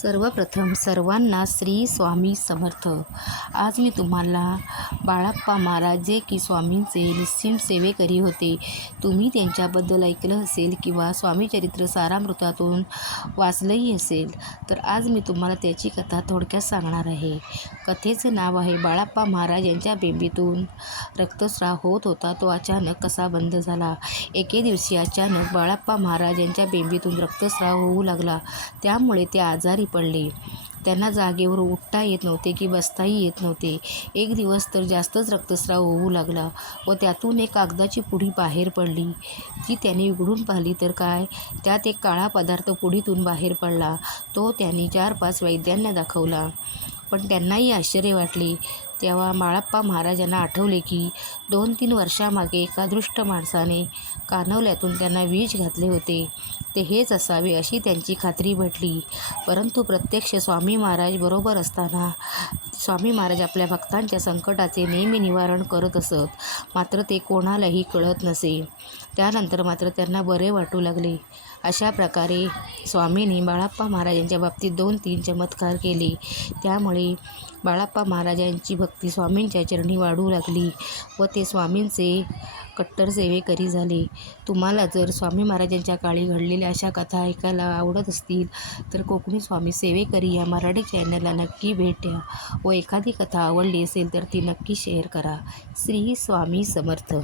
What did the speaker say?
सर्वप्रथम सर्वांना श्री स्वामी समर्थ. आज मी तुम्हाला बाळाप्पा महाराज जे की स्वामींचे निश्चिम सेवेकरी होते. तुम्ही त्यांच्याबद्दल ऐकलं असेल किंवा स्वामी चरित्र सारामृतातून वाचलंही असेल तर आज मी तुम्हाला त्याची कथा थोडक्यात सांगणार आहे. कथेचं नाव आहे बाळाप्पा महाराज यांच्या बेंबीतून रक्तस्राव होत होता तो अचानक कसा बंद झाला? एके दिवशी अचानक बाळाप्पा महाराज यांच्या बेंबीतून रक्तस्राव होऊ लागला. त्यामुळे ते आजारी पडले. त्यांना जागेवर उठता येत नव्हते की बसताही येत नव्हते. एक दिवस तर जास्तच रक्तस्राव होऊ लागला व त्यातून एक कागदाची पुढी बाहेर पडली. ती त्याने उघडून पाहिली तर काय? त्यात एक काळा पदार्थ पुडीतून बाहेर पडला. तो त्याने चार पाच वैद्यांना दाखवला. पण त्यांनाही आश्चर्य वाटले. तेव्हा माळप्पा महाराजांना आठवले की दोन तीन वर्षामागे एका दृष्ट माणसाने कानवल्यातून त्यांना विष घातले होते. ते हेच असावे अशी त्यांची खात्री भेटली. परंतु प्रत्यक्ष स्वामी महाराज बरोबर असताना स्वामी महाराज आपल्या भक्तांच्या संकटाचे नेहमी निवारण करत असत. मात्र ते कोणालाही कळत नसे. त्यानंतर मात्र त्यांना बरे वाटू लागले. अशा प्रकारे स्वामींनी बाळाप्पा महाराजांच्या बाबतीत दोन तीन चमत्कार केले. त्यामुळे बाळाप्पा महाराजांची भक्ती स्वामींच्या चरणी वाढू लागली व ते स्वामींचे कट्टर सेवेकरी झाले. तुम्हाला जर स्वामी महाराजांच्या काळी घडलेल्या अशा कथा ऐकायला आवडत असतील तर कोकणी स्वामी सेवेकरी या मराठी चॅनलला नक्की भेट द्या व एखादी कथा आवडली असेल तर ती नक्की शेअर करा. श्री स्वामी समर्थ.